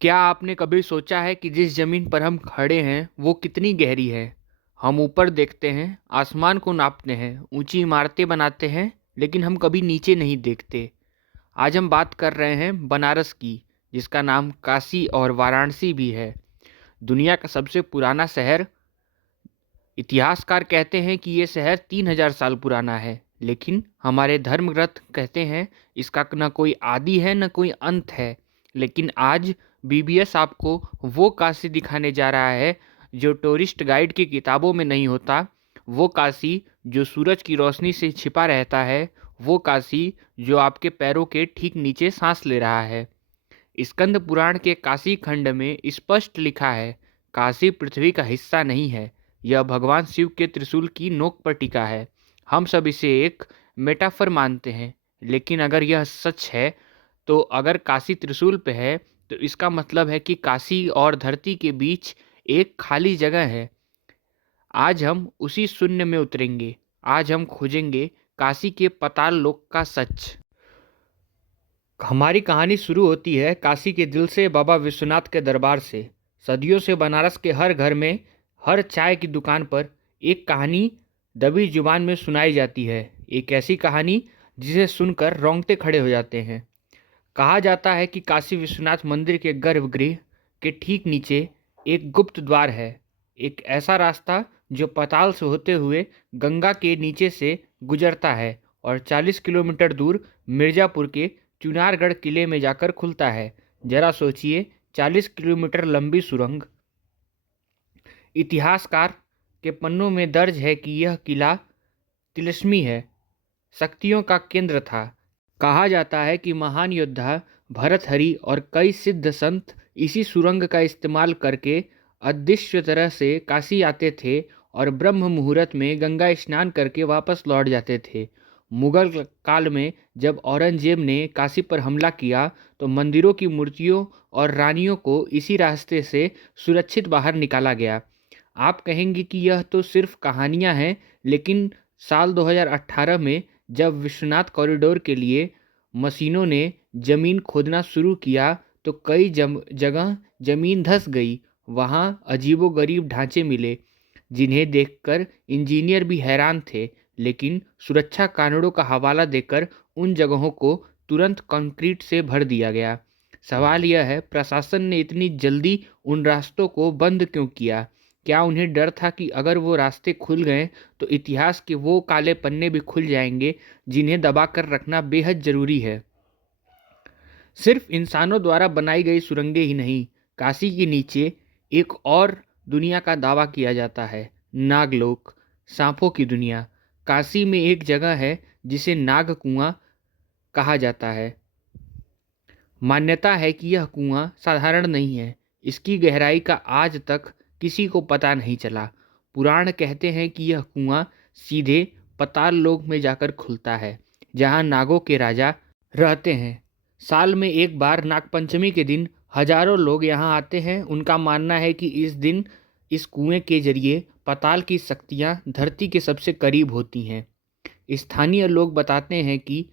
क्या आपने कभी सोचा है कि जिस जमीन पर हम खड़े हैं वो कितनी गहरी है? हम ऊपर देखते हैं, आसमान को नापते हैं, ऊंची इमारतें बनाते हैं, लेकिन हम कभी नीचे नहीं देखते। आज हम बात कर रहे हैं बनारस की, जिसका नाम काशी और वाराणसी भी है। दुनिया का सबसे पुराना शहर। इतिहासकार कहते हैं कि ये शहर 3000 साल पुराना है, लेकिन हमारे धर्म ग्रंथ कहते हैं इसका न कोई आदि है न कोई अंत है। लेकिन आज बीबीएस आपको वो काशी दिखाने जा रहा है जो टूरिस्ट गाइड की किताबों में नहीं होता। वो काशी जो सूरज की रोशनी से छिपा रहता है। वो काशी जो आपके पैरों के ठीक नीचे सांस ले रहा है। स्कंद पुराण के काशी खंड में स्पष्ट लिखा है, काशी पृथ्वी का हिस्सा नहीं है, यह भगवान शिव के त्रिशूल की नोक पर टिका है। हम सब इसे एक मेटाफर मानते हैं, लेकिन अगर यह सच है तो अगर काशी त्रिशूल पे है तो इसका मतलब है कि काशी और धरती के बीच एक खाली जगह है। आज हम उसी शून्य में उतरेंगे। आज हम खोजेंगे काशी के पाताल लोक का सच। हमारी कहानी शुरू होती है काशी के दिल से, बाबा विश्वनाथ के दरबार से। सदियों से बनारस के हर घर में, हर चाय की दुकान पर एक कहानी दबी जुबान में सुनाई जाती है। एक ऐसी कहानी जिसे सुनकर रोंगटे खड़े हो जाते हैं। कहा जाता है कि काशी विश्वनाथ मंदिर के गर्भगृह के ठीक नीचे एक गुप्त द्वार है। एक ऐसा रास्ता जो पाताल से होते हुए गंगा के नीचे से गुजरता है और 40 किलोमीटर दूर मिर्ज़ापुर के चुनारगढ़ किले में जाकर खुलता है। जरा सोचिए, 40 किलोमीटर लंबी सुरंग। इतिहासकार के पन्नों में दर्ज है कि यह किला तिलिस्मी है, शक्तियों का केंद्र था। कहा जाता है कि महान योद्धा भरथरी और कई सिद्ध संत इसी सुरंग का इस्तेमाल करके अदृश्य तरह से काशी आते थे और ब्रह्म मुहूर्त में गंगा स्नान करके वापस लौट जाते थे। मुगल काल में जब औरंगजेब ने काशी पर हमला किया तो मंदिरों की मूर्तियों और रानियों को इसी रास्ते से सुरक्षित बाहर निकाला गया। आप कहेंगे कि यह तो सिर्फ कहानियां हैं, लेकिन साल 2018 में जब विश्वनाथ कॉरिडोर के लिए मशीनों ने जमीन खोदना शुरू किया तो कई जगह जमीन धंस गई। वहाँ अजीबोगरीब ढांचे मिले जिन्हें देखकर इंजीनियर भी हैरान थे, लेकिन सुरक्षा कारणों का हवाला देकर उन जगहों को तुरंत कंक्रीट से भर दिया गया। सवाल यह है, प्रशासन ने इतनी जल्दी उन रास्तों को बंद क्यों किया? क्या उन्हें डर था कि अगर वो रास्ते खुल गए तो इतिहास के वो काले पन्ने भी खुल जाएंगे जिन्हें दबाकर रखना बेहद ज़रूरी है? सिर्फ इंसानों द्वारा बनाई गई सुरंगें ही नहीं, काशी के नीचे एक और दुनिया का दावा किया जाता है, नागलोक, सांपों की दुनिया। काशी में एक जगह है जिसे नाग कुआं कहा जाता है। मान्यता है कि यह कुआं साधारण नहीं है, इसकी गहराई का आज तक किसी को पता नहीं चला। पुराण कहते हैं कि यह कुआं सीधे पाताल लोक में जाकर खुलता है, जहां नागों के राजा रहते हैं। साल में एक बार नागपंचमी के दिन हजारों लोग यहां आते हैं। उनका मानना है कि इस दिन इस कुएं के जरिए पाताल की शक्तियां धरती के सबसे करीब होती हैं। स्थानीय लोग बताते हैं कि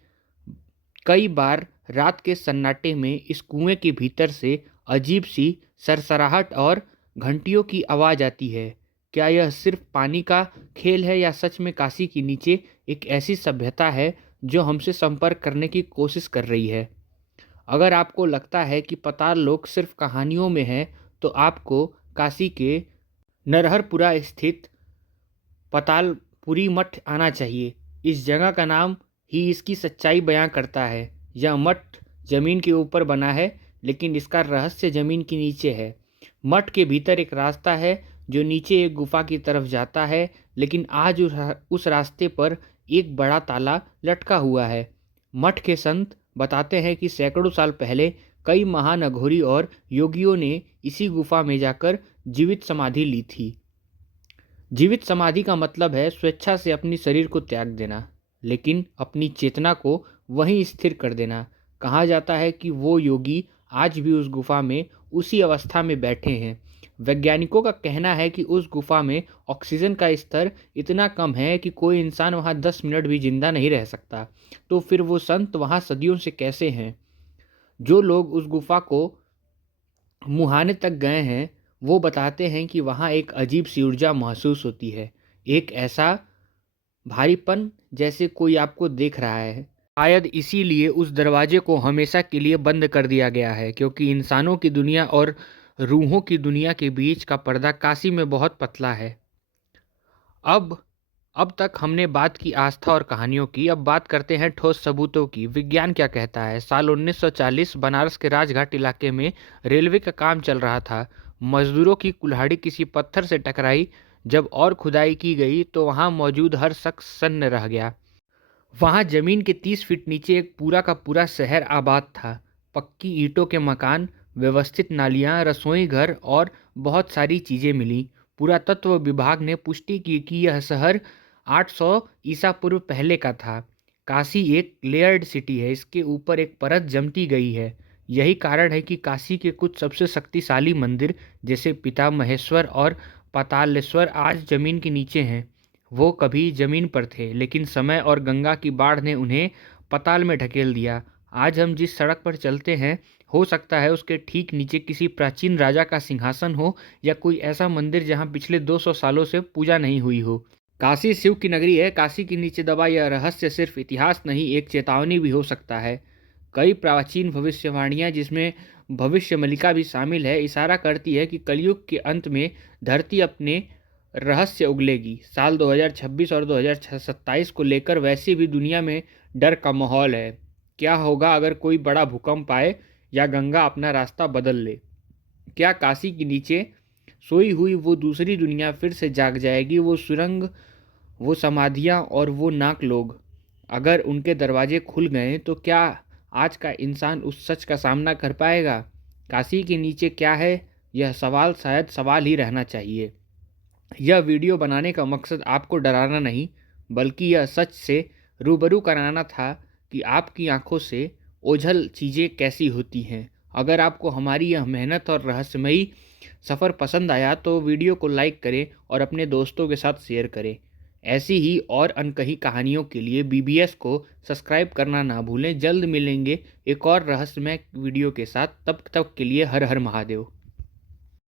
कई बार रात के सन्नाटे में इस कुएं के भीतर से अजीब सी सरसराहट और घंटियों की आवाज़ आती है। क्या यह सिर्फ पानी का खेल है या सच में काशी के नीचे एक ऐसी सभ्यता है जो हमसे संपर्क करने की कोशिश कर रही है? अगर आपको लगता है कि पाताल लोक सिर्फ कहानियों में है तो आपको काशी के नरहरपुरा स्थित पातालपुरी मठ आना चाहिए। इस जगह का नाम ही इसकी सच्चाई बयां करता है। यह मठ जमीन के ऊपर बना है, लेकिन इसका रहस्य जमीन के नीचे है। मठ के भीतर एक रास्ता है जो नीचे एक गुफा की तरफ जाता है, लेकिन आज उस रास्ते पर एक बड़ा ताला लटका हुआ है। मठ के संत बताते हैं कि सैकड़ों साल पहले कई महान अघोरी और योगियों ने इसी गुफा में जाकर जीवित समाधि ली थी। जीवित समाधि का मतलब है स्वेच्छा से अपनी शरीर को त्याग देना, लेकिन अपनी चेतना को वहीं स्थिर कर देना। कहा जाता है कि वो योगी आज भी उस गुफा में उसी अवस्था में बैठे हैं। वैज्ञानिकों का कहना है कि उस गुफा में ऑक्सीजन का स्तर इतना कम है कि कोई इंसान वहाँ 10 मिनट भी जिंदा नहीं रह सकता। तो फिर वो संत वहाँ सदियों से कैसे हैं? जो लोग उस गुफा को मुहाने तक गए हैं, वो बताते हैं कि वहाँ एक अजीब सी ऊर्जा महसूस होती है, एक ऐसा भारीपन जैसे कोई आपको देख रहा है। शायद इसीलिए उस दरवाजे को हमेशा के लिए बंद कर दिया गया है, क्योंकि इंसानों की दुनिया और रूहों की दुनिया के बीच का पर्दा काशी में बहुत पतला है। अब अब तक हमने बात की आस्था और कहानियों की, अब बात करते हैं ठोस सबूतों की। विज्ञान क्या कहता है? साल 1940 बनारस के राजघाट इलाके में रेलवे का काम चल रहा था। मजदूरों की कुल्हाड़ी किसी पत्थर से टकराई। जब और खुदाई की गई तो वहां मौजूद हर शख्स सन्न रह गया। वहां जमीन के 30 फीट नीचे एक पूरा का पूरा शहर आबाद था। पक्की ईंटों के मकान, व्यवस्थित नालियां, रसोई घर और बहुत सारी चीजें मिली। पुरातत्व विभाग ने पुष्टि की कि यह शहर 800 ईसा पूर्व पहले का था। काशी एक लेयर्ड सिटी है, इसके ऊपर एक परत जमती गई है। यही कारण है कि काशी के कुछ सबसे शक्तिशाली मंदिर जैसे पिता महेश्वर और पातालेश्वर आज जमीन के नीचे हैं। वो कभी जमीन पर थे, लेकिन समय और गंगा की बाढ़ ने उन्हें पाताल में ढकेल दिया। आज हम जिस सड़क पर चलते हैं, हो सकता है उसके ठीक नीचे किसी प्राचीन राजा का सिंहासन हो, या कोई ऐसा मंदिर जहां पिछले 200 सालों से पूजा नहीं हुई हो। काशी शिव की नगरी है। काशी के नीचे दबा यह रहस्य सिर्फ इतिहास नहीं, एक चेतावनी भी हो सकता है। कई प्राचीन भविष्यवाणियां, जिसमें भविष्य मलिका भी शामिल है, इशारा करती है कि कलयुग के अंत में धरती अपने रहस्य उगलेगी। साल 2026 और 2027 को लेकर वैसे भी दुनिया में डर का माहौल है। क्या होगा अगर कोई बड़ा भूकंप आए या गंगा अपना रास्ता बदल ले? क्या काशी के नीचे सोई हुई वो दूसरी दुनिया फिर से जाग जाएगी? वो सुरंग, वो समाधियाँ और वो नाक लोग, अगर उनके दरवाजे खुल गए तो क्या आज का इंसान उस सच का सामना कर पाएगा? काशी के नीचे क्या है, यह सवाल शायद सवाल ही रहना चाहिए। यह वीडियो बनाने का मकसद आपको डराना नहीं, बल्कि यह सच से रूबरू कराना था कि आपकी आंखों से ओझल चीज़ें कैसी होती हैं। अगर आपको हमारी यह मेहनत और रहस्यमयी सफ़र पसंद आया तो वीडियो को लाइक करें और अपने दोस्तों के साथ शेयर करें। ऐसी ही और अनकही कहानियों के लिए BBS को सब्सक्राइब करना ना भूलें। जल्द मिलेंगे एक और रहस्यमय वीडियो के साथ। तब तक के लिए हर हर महादेव।